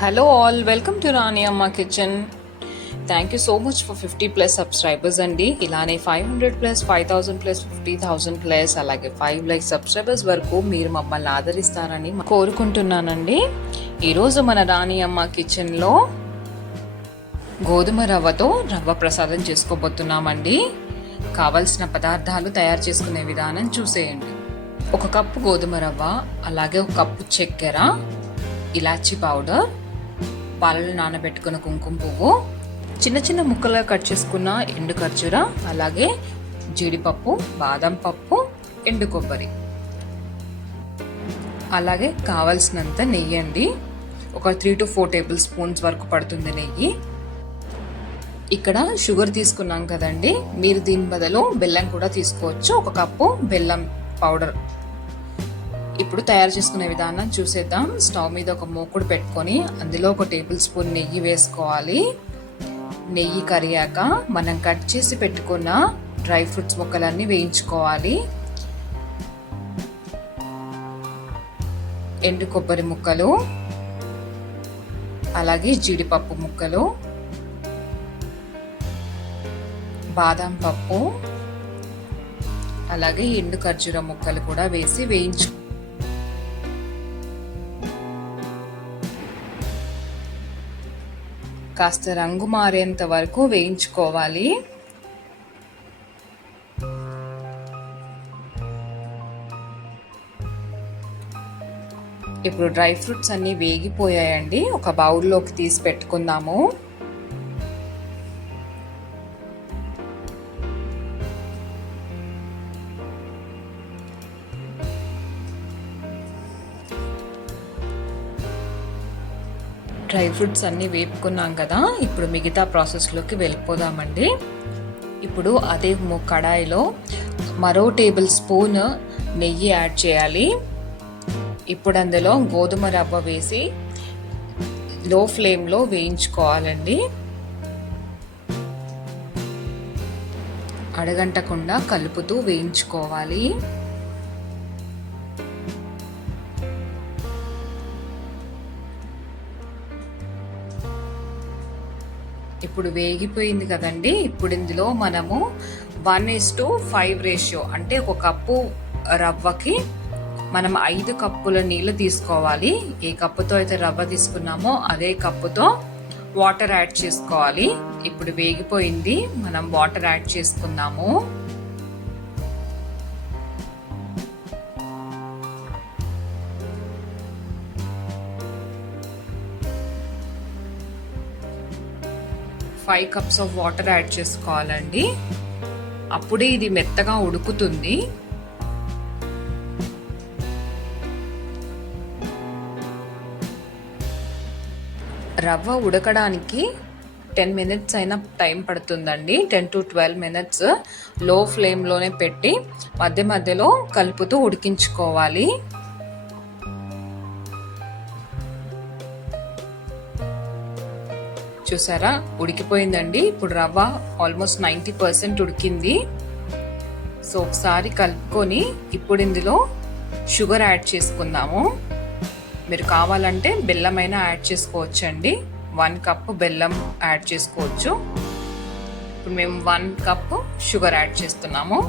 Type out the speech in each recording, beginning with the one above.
Hello all, welcome to Rani Amma Kitchen. Thank you so much for 50 plus subscribers అండి. ఇలానే 500 plus 5000 plus 50,000 plus అలాగే 5 like subscribers వరకు మీరు మమ్మల్ని ఆదరిస్తారని కోరుకుంటున్నానండి. ఈరోజు మన రాణి అమ్మ కిచెన్లో గోధుమ రవ్వతో రవ్వ ప్రసాదం చేసుకోబోతున్నామండి. కావలసిన పదార్థాలు తయారు చేసుకునే విధానం చూసేయండి. 1 కప్పు గోధుమ రవ్వ, అలాగే 1 కప్పు చక్కెర, ఇలాచీ పౌడర్, పాలలో నానబెట్టుకున్న కుంకుమ పువ్వు, చిన్న చిన్న ముక్కలుగా కట్ చేసుకున్న ఎండు ఖర్జూర, అలాగే జీడిపప్పు, బాదం పప్పు, ఎండు కొబ్బరి, అలాగే కావలసినంత నెయ్యి అండి. ఒక 3 to 4 టేబుల్ స్పూన్స్ వరకు పడుతుంది నెయ్యి. ఇక్కడ షుగర్ తీసుకున్నాం కదండి, మీరు దీని బదులు బెల్లం కూడా తీసుకోవచ్చు. 1 కప్పు బెల్లం పౌడర్. ఇప్పుడు తయారు చేసుకునే విధానం చూసేద్దాం. స్టవ్ మీద ఒక మూకుడు పెట్టుకొని అందులో 1 టేబుల్ స్పూన్ నెయ్యి వేసుకోవాలి. నెయ్యి కరిగాక మనం కట్ చేసి పెట్టుకున్న డ్రై ఫ్రూట్స్ ముక్కలన్నీ వేయించుకోవాలి. ఎండు కొబ్బరి ముక్కలు, అలాగే జీడిపప్పు ముక్కలు, బాదం పప్పు, అలాగే ఎండు ఖర్జూర ముక్కలు కూడా వేసి వేయించు. కాస్త రంగు మారేంత వరకు వేయించుకోవాలి. ఇప్పుడు డ్రై ఫ్రూట్స్ అన్ని వేగిపోయాయండి. ఒక బౌల్లోకి తీసి పెట్టుకుందాము. డ్రై ఫ్రూట్స్ అన్నీ వేపుకున్నాం కదా, ఇప్పుడు మిగతా ప్రాసెస్లోకి వెళ్ళిపోదామండి. ఇప్పుడు అదే కడాయిలో మరో టేబుల్ స్పూన్ నెయ్యి యాడ్ చేయాలి. ఇప్పుడు అందులో గోధుమ రవ్వ వేసి లో ఫ్లేమ్లో వేయించుకోవాలండి. అడగంటకుండా కలుపుతూ వేయించుకోవాలి. ఇప్పుడు వేగిపోయింది కదండి. ఇప్పుడు ఇందులో మనము 1:5 రేషియో, అంటే 1 కప్పు రవ్వకి మనం 5 కప్పుల నీళ్ళు తీసుకోవాలి. ఏ కప్పుతో అయితే రవ్వ తీసుకున్నామో అదే కప్పుతో వాటర్ యాడ్ చేసుకోవాలి. ఇప్పుడు వేగిపోయింది, మనం వాటర్ యాడ్ చేసుకుందాము. Five cups of water add చేసుకోవాలండి. అప్పుడే ఇది మెత్తగా ఉడుకుతుంది. రవ్వ ఉడకడానికి 10 minutes అయినా టైం పడుతుందండి. 10 to 12 minutes లో ఫ్లేమ్లోనే పెట్టి మధ్య మధ్యలో కలుపుతూ ఉడికించుకోవాలి. చూసారా, ఉడికిపోయిందండి. ఇప్పుడు రవ్వ ఆల్మోస్ట్ 90% ఉడికింది. సో ఒకసారి కలుపుకొని ఇప్పుడు ఇందులో షుగర్ యాడ్ చేసుకుందాము. మీరు కావాలంటే బెల్లమైనా యాడ్ చేసుకోవచ్చు అండి. 1 కప్పు బెల్లం యాడ్ చేసుకోవచ్చు. ఇప్పుడు మేము 1 కప్పు షుగర్ యాడ్ చేస్తున్నాము.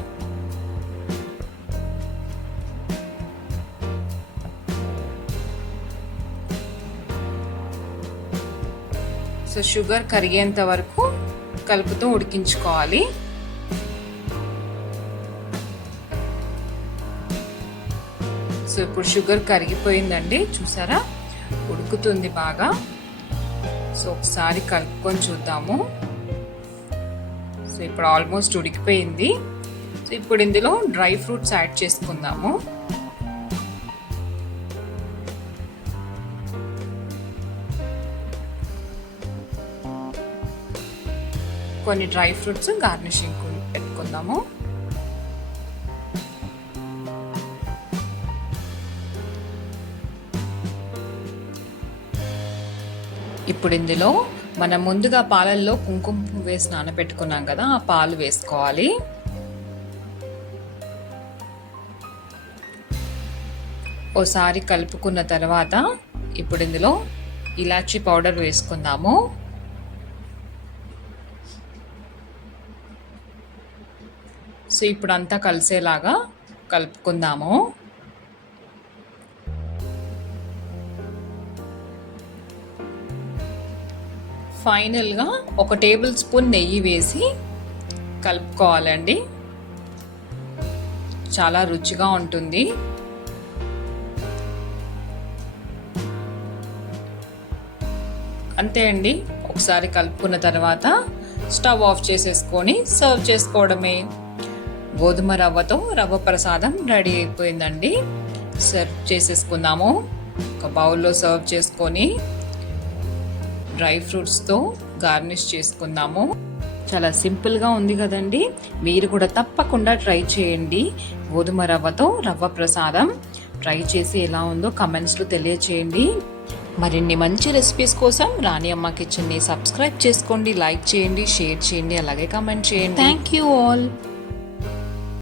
సో షుగర్ కరిగేంత వరకు కలుపుతూ ఉడికించుకోవాలి. సో ఇప్పుడు షుగర్ కరిగిపోయిందండి. చూసారా, ఉడుకుతుంది బాగా. సో ఒకసారి కలుపుకొని చూద్దాము. సో ఇప్పుడు ఆల్మోస్ట్ ఉడికిపోయింది. సో ఇప్పుడు ఇందులో డ్రై ఫ్రూట్స్ యాడ్ చేసుకుందాము. కొన్ని డ్రై ఫ్రూట్స్ గార్నిషింగ్ పెట్టుకుందాము. ఇప్పుడు ఇందులో మనం ముందుగా పాలల్లో కుంకుమ పువ్వు వేసి నానబెట్టుకున్నాం కదా, ఆ పాలు వేసుకోవాలి. ఓసారి కలుపుకున్న తర్వాత ఇప్పుడు ఇందులో ఇలాచీ పౌడర్ వేసుకుందాము. సో ఇప్పుడు అంతా కలిసేలాగా కలుపుకుందాము. ఫైనల్గా 1 టేబుల్ స్పూన్ నెయ్యి వేసి కలుపుకోవాలండి. చాలా రుచిగా ఉంటుంది. అంతే అండి. ఒకసారి కలుపుకున్న తర్వాత స్టవ్ ఆఫ్ చేసేసుకొని సర్వ్ చేసుకోవడమే. గోధుమ రవ్వతో రవ్వ ప్రసాదం రెడీ అయిపోయిందండి. సర్వ్ చేసేసుకుందాము. ఒక బౌల్లో సర్వ్ చేసుకొని డ్రై ఫ్రూట్స్తో గార్నిష్ చేసుకుందాము. చాలా సింపుల్గా ఉంది కదండి. మీరు కూడా తప్పకుండా ట్రై చేయండి. గోధుమ రవ్వతో రవ్వ ప్రసాదం ట్రై చేసి ఎలా ఉందో కమెంట్స్లో తెలియచేయండి. మరిన్ని మంచి రెసిపీస్ కోసం రాణి అమ్మ కిచెన్ని సబ్స్క్రైబ్ చేసుకోండి, లైక్ చేయండి, షేర్ చేయండి, అలాగే కమెంట్ చేయండి. Thank you all.